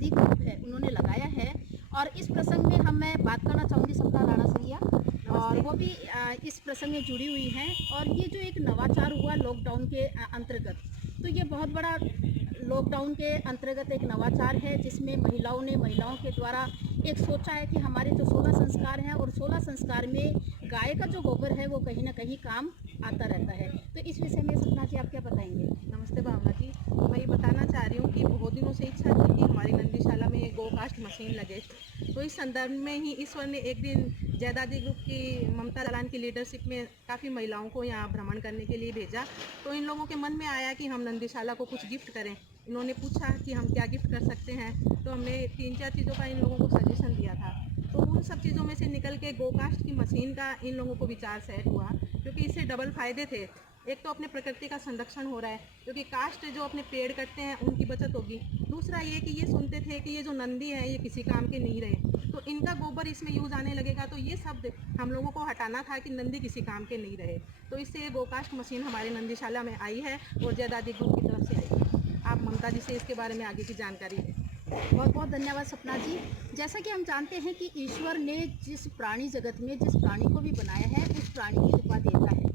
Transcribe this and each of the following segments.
प्रतीक उन्होंने लगाया है। और इस प्रसंग में मैं बात करना चाहूँगी सविता राणा सैया, और वो भी इस प्रसंग में जुड़ी हुई हैं। और ये जो एक नवाचार हुआ लॉकडाउन के अंतर्गत, तो ये बहुत बड़ा लॉकडाउन के अंतर्गत एक नवाचार है, जिसमें महिलाओं के द्वारा एक सोचा है कि हमारे जो 16 संस्कार हैं, और 16 संस्कार में गाय का जो गोबर है वो कहीं ना कहीं काम आता रहता है। तो इस विषय में सपना जी आप क्या बताएंगे? नमस्ते भावना जी, मैं ये बताना चाह रही हूँ कि बहुत दिनों से इच्छा थी कि हमारी नंदीशाला में गो कास्ट मशीन लगे। तो इस संदर्भ में ही ईश्वर ने एक दिन जयदादी ग्रुप की ममता जालान की लीडरशिप में काफ़ी महिलाओं को यहाँ भ्रमण करने के लिए भेजा। तो इन लोगों के मन में आया कि हम नंदीशाला को कुछ गिफ्ट करें। इन्होंने पूछा कि हम क्या गिफ्ट कर सकते हैं, तो हमने 3-4 चीज़ों का इन लोगों को सजेशन दिया था। तो उन सब चीज़ों में से निकल के गो कास्ट की मशीन का इन लोगों को विचार सेट हुआ, क्योंकि इससे डबल फ़ायदे थे। एक तो अपने प्रकृति का संरक्षण हो रहा है, क्योंकि कास्ट जो अपने पेड़ कटते हैं उनकी बचत होगी। दूसरा ये कि ये सुनते थे कि ये जो नंदी है ये किसी काम के नहीं रहे, तो इनका गोबर इसमें यूज आने लगेगा। तो ये शब्द हम लोगों को हटाना था कि नंदी किसी काम के नहीं रहे। तो इससे ये गोकास्ट मशीन हमारे नंदीशाला में आई है और जयदादी ग्रुप की तरफ से आई है। आप ममता जी से इसके बारे में आगे की जानकारी है। बहुत बहुत धन्यवाद सपना जी। जैसा कि हम जानते हैं कि ईश्वर ने जिस प्राणी जगत में जिस प्राणी को भी बनाया है, उस प्राणी की कृपा देता है।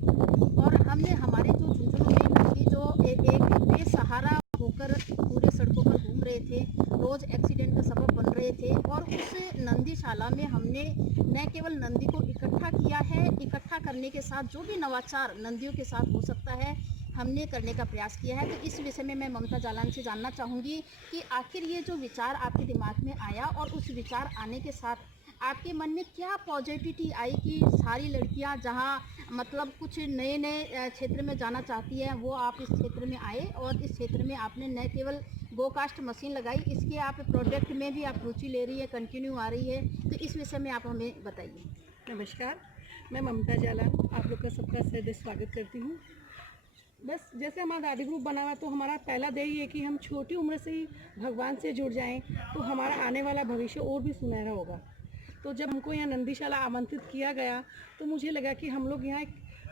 और हमने हमारे जो झुंझुनू में नंदी जो एक बेसहारा होकर पूरे सड़कों पर घूम रहे थे, रोज एक्सीडेंट का सबब बन रहे थे, और उस नंदीशाला में हमने न केवल नंदी को इकट्ठा किया है, इकट्ठा करने के साथ जो भी नवाचार नंदियों के साथ हो सकता है हमने करने का प्रयास किया है। तो इस विषय में मैं ममता जालान से जानना चाहूँगी कि आखिर ये जो विचार आपके दिमाग में आया, और उस विचार आने के साथ आपके मन में क्या पॉजिटिविटी आई कि सारी लड़कियां जहां मतलब कुछ नए नए क्षेत्र में जाना चाहती हैं, वो आप इस क्षेत्र में आए, और इस क्षेत्र में आपने न केवल गोकास्ट मशीन लगाई, इसके आप प्रोडक्ट में भी आप रुचि ले रही है, कंटिन्यू आ रही है। तो इस विषय में आप हमें बताइए। नमस्कार, मैं ममता जालान आप लोग का सबका सहर्ष स्वागत करती हूँ। बस जैसे हमारा दादी ग्रुप बना हुआ, तो हमारा पहला ध्येय है कि हम छोटी उम्र से ही भगवान से जुड़ जाएं, तो हमारा आने वाला भविष्य और भी सुनहरा होगा। तो जब हमको यहाँ नंदीशाला आमंत्रित किया गया, तो मुझे लगा कि हम लोग यहाँ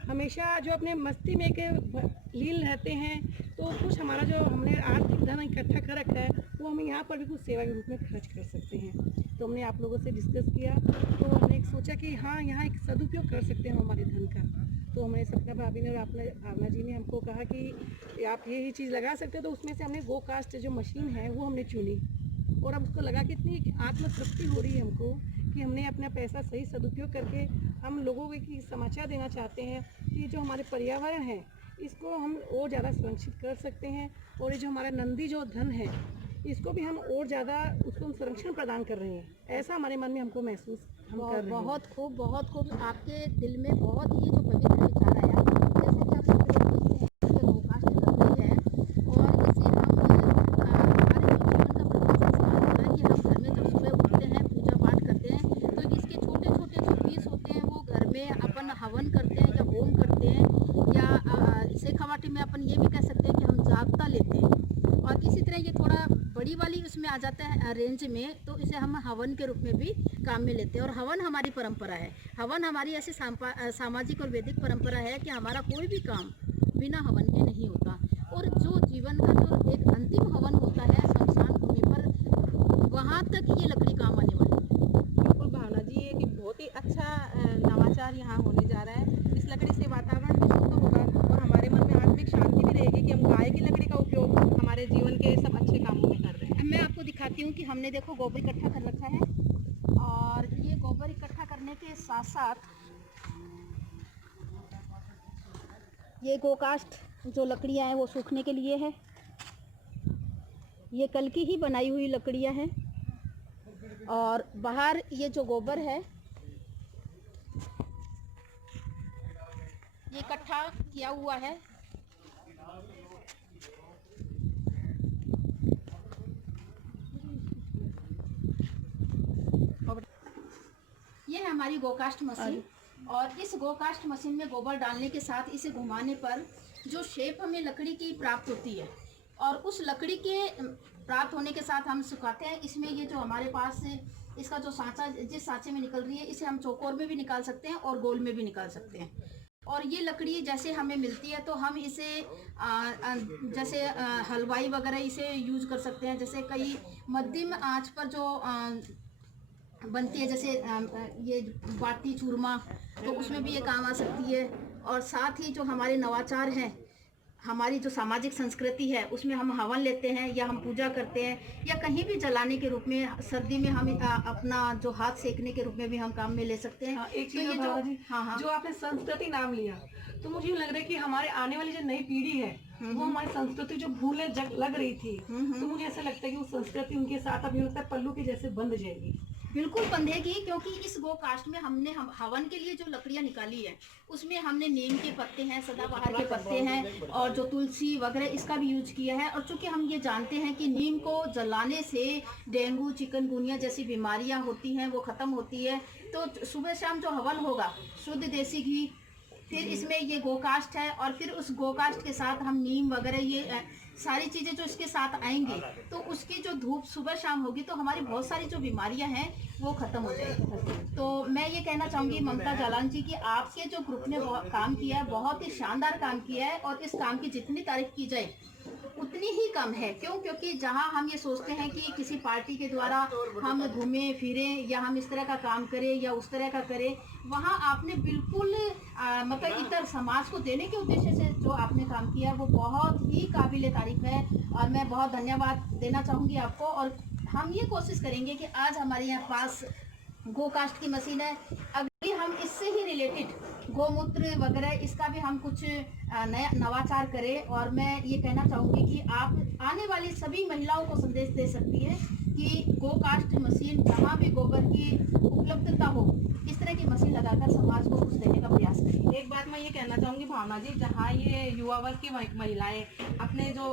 हमेशा जो अपने मस्ती में के लीन रहते हैं, तो कुछ हमारा जो हमने आर्थिक धन इकट्ठा कर रखा है वो हम यहाँ पर भी कुछ सेवा के रूप में खर्च कर सकते हैं। तो हमने आप लोगों से डिस्कस किया, तो हमने एक सोचा कि हाँ, यहाँ एक सदुपयोग कर सकते हैं हमारे धन का। तो हमने सपना भाभी ने और आपने भावना जी ने हमको कहा कि आप यही चीज़ लगा सकते हो। तो उसमें से हमने गो कास्ट जो मशीन है वो हमने चुनी, और अब उसको लगा कि इतनी आत्मतृप्ति हो रही है हमको कि हमने अपना पैसा सही सदुपयोग करके हम लोगों को एक समाचार देना चाहते हैं कि जो हमारे पर्यावरण है इसको हम और ज़्यादा सुरक्षित कर सकते हैं, और ये जो हमारा नंदी जो धन है इसको भी हम और ज़्यादा उसको संरक्षण प्रदान कर रहे हैं। ऐसा हमारे मन में हमको महसूस हम कर रहे हैं। बहुत खूब, बहुत खूब। आपके दिल में बहुत ही जो पवित्र विचार आया, जैसे कि आप सभी लोग देखते हैं कि गोकास्ट लग रही है, और इसे हम हमारे जो जीवन का प्रथम संस्कार होता है कि हम घर में जब सुबह उठते हैं, पूजा पाठ करते हैं, तो इसके छोटे छोटे जो पीस होते हैं वो घर में अपन हवन करते हैं या होम करते हैं, या शेखावाटी में अपन ये भी कह सकते हैं कि हम जागता लेते हैं। और इसी तरह ये थोड़ा बड़ी वाली उसमें आ जाता है रेंज में, तो इसे हम हवन के रूप में भी काम में लेते हैं। और हवन हमारी परंपरा है, हवन हमारी ऐसी सामाजिक और वैदिक परंपरा है कि हमारा कोई भी काम बिना हवन के नहीं होता। और जो जीवन का जो एक अंतिम हवन होता है शमशान भूमि पर, वहाँ तक ये लकड़ी काम आने वाली है। बिल्कुल भावना जी, ये कि बहुत ही अच्छा नवाचार यहाँ होने जा रहा है। इस लकड़ी से वातावरण भी शुद्ध होगा, और हमारे मन में आत्मिक शांति भी रहेगी कि हम गाय की लकड़ी का उपयोग हमारे जीवन के सब अच्छे कामों में कर रहे हैं। मैं आपको दिखाती हूँ कि हमने देखो गोबर इकट्ठा कर रखा है, और ये गोबर इकट्ठा करने के साथ साथ ये गोकास्ट जो लकड़ियाँ हैं वो सूखने के लिए है। ये कल की ही बनाई हुई लकड़ियाँ हैं, और बाहर ये जो गोबर है ये इकट्ठा किया हुआ है। ये है हमारी गोकास्ट मशीन, और इस गोकास्ट मशीन में गोबर डालने के साथ इसे घुमाने पर जो शेप हमें लकड़ी की प्राप्त होती है, और उस लकड़ी के प्राप्त होने के साथ हम सुखाते हैं। इसमें ये जो हमारे पास इसका जो सांचा जिस सांचे में निकल रही है, इसे हम चौकोर में भी निकाल सकते हैं और गोल में भी निकाल सकते हैं। और ये लकड़ी जैसे हमें मिलती है तो हम इसे जैसे हलवाई वगैरह इसे यूज कर सकते हैं। जैसे कई मध्यम आंच पर जो बनती है, जैसे ये बाटी चूरमा, तो उसमें भी ये काम आ सकती है। और साथ ही जो हमारे नवाचार हैं, हमारी जो सामाजिक संस्कृति है, उसमें हम हवन लेते हैं या हम पूजा करते हैं या कहीं भी जलाने के रूप में, सर्दी में हम अपना जो हाथ सेकने के रूप में भी हम काम में ले सकते हैं। हाँ, एक तो चीज ये जो जो हाँ जो आपने संस्कृति नाम लिया, तो मुझे यूँ लग रहा है कि हमारे आने वाली जो नई पीढ़ी है वो हमारी संस्कृति जो भूलने लग रही थी, तो मुझे ऐसा लगता है कि वो संस्कृति उनके साथ अभी लगता है पल्लू के जैसे बंध जाएगी। बिल्कुल बंधेगी, क्योंकि इस गो कास्ट में हमने हवन के लिए जो लकड़ियां निकाली है उसमें हमने नीम के पत्ते हैं, सदाबहार के पत्ते हैं और जो तुलसी वगैरह इसका भी यूज किया है। और चूंकि हम ये जानते हैं कि नीम को जलाने से डेंगू चिकनगुनिया जैसी बीमारियां होती हैं वो खत्म होती है, तो सुबह शाम जो हवन होगा शुद्ध देसी घी, फिर इसमें ये गोकास्ट है और फिर उस गोकास्ट के साथ हम नीम वगैरह ये सारी चीज़ें जो इसके साथ आएंगी, तो उसकी जो धूप सुबह शाम होगी तो हमारी बहुत सारी जो बीमारियां हैं वो खत्म हो जाएगी। तो मैं ये कहना चाहूँगी ममता जालान जी कि आपके जो ग्रुप ने काम किया है, बहुत ही शानदार काम किया है और इस काम की जितनी तारीफ की जाए उतनी ही कम है। क्यों? क्योंकि जहां हम ये सोचते हैं कि किसी पार्टी के द्वारा हम घूमें फिरें या हम इस तरह का काम करें या उस तरह का करें, वहां आपने बिल्कुल मतलब इतर समाज को देने के उद्देश्य से जो आपने काम किया है वो बहुत ही काबिले तारीफ है और मैं बहुत धन्यवाद देना चाहूँगी आपको। और हम ये कोशिश करेंगे कि आज हमारे यहाँ पास गोकास्ट की मशीन है, अगली हम इससे ही रिलेटेड गोमूत्र वगैरह इसका भी हम कुछ नया नवाचार करें। और मैं ये कहना चाहूँगी कि आप आने वाली सभी महिलाओं को संदेश दे सकती है कि गोकास्ट मशीन जहाँ भी गोबर की उपलब्धता हो, इस तरह की मशीन लगाकर समाज को कुछ देने का प्रयास करें। एक बात मैं ये कहना चाहूँगी भावना जी, जहाँ ये युवा वर्ग की महिलाएं अपने जो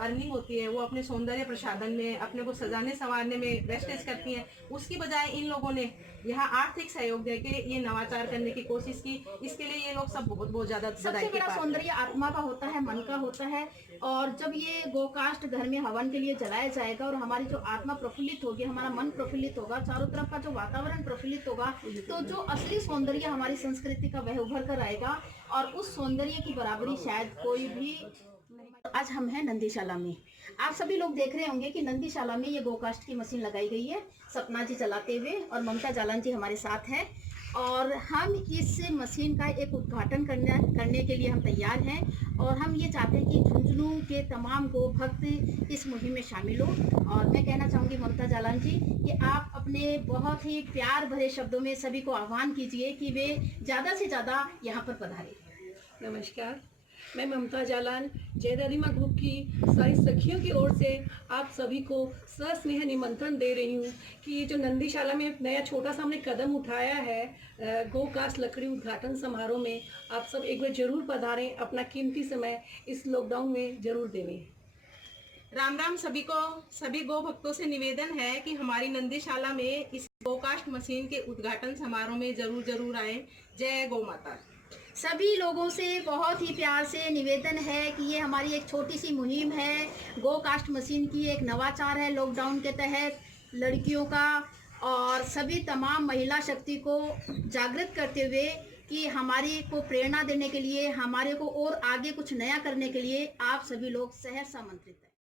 अर्निंग होती है वो अपने सौंदर्य प्रसाधन में, अपने को सजाने संवारने में वेस्टेज करती हैं, उसकी बजाय इन लोगों ने यहाँ आर्थिक सहयोग देके ये नवाचार करने की कोशिश की। इसके लिए ये लोग सब बहुत ज़्यादा सबसे बड़ा सौंदर्य आत्मा का होता है, मन का होता है। और जब ये गोकास्ट घर में हवन के लिए जलाया जाएगा और हमारी जो आत्मा प्रफुल्लित होगी, हमारा मन प्रफुल्लित होगा, चारों तरफ का जो वातावरण प्रफुल्लित होगा, तो जो असली सौंदर्य हमारी संस्कृति का वह उभर कर आएगा और उस सौंदर्य की बराबरी शायद कोई भी नहीं। आज हम हैं नंदीशाला में। आप सभी लोग देख रहे होंगे कि नंदीशाला में ये गोकास्ट की मशीन लगाई गई है सपना जी चलाते हुए, और ममता जालान जी हमारे साथ है। और हम इस मशीन का एक उद्घाटन करने के लिए हम तैयार हैं और हम ये चाहते हैं कि झुंझुनू के तमाम गो भक्त इस मुहिम में शामिल हो। और मैं कहना चाहूँगी ममता जालान जी कि आप अपने बहुत ही प्यार भरे शब्दों में सभी को आह्वान कीजिए कि वे ज़्यादा से ज़्यादा यहाँ पर पधारें। नमस्कार, मैं ममता जालान जय दादीमा ग्रुप की सारी सखियों की ओर से आप सभी को सस्नेह निमंत्रण दे रही हूँ कि ये जो नंदीशाला में नया छोटा सा हमने कदम उठाया है गोकास्ट लकड़ी उद्घाटन समारोह में, आप सब एक बार जरूर पधारें, अपना कीमती समय इस लॉकडाउन में जरूर देवें। राम राम सभी को। सभी गो भक्तों से निवेदन है कि हमारी नंदीशाला में इस गोकास्ट मशीन के उद्घाटन समारोह में जरूर आए। जय गौ माता। सभी लोगों से बहुत ही प्यार से निवेदन है कि ये हमारी एक छोटी सी मुहिम है, गोकास्ट मशीन की एक नवाचार है लॉकडाउन के तहत लड़कियों का, और सभी तमाम महिला शक्ति को जागृत करते हुए कि हमारी को प्रेरणा देने के लिए, हमारे को और आगे कुछ नया करने के लिए आप सभी लोग सहर्ष आमंत्रित हैं।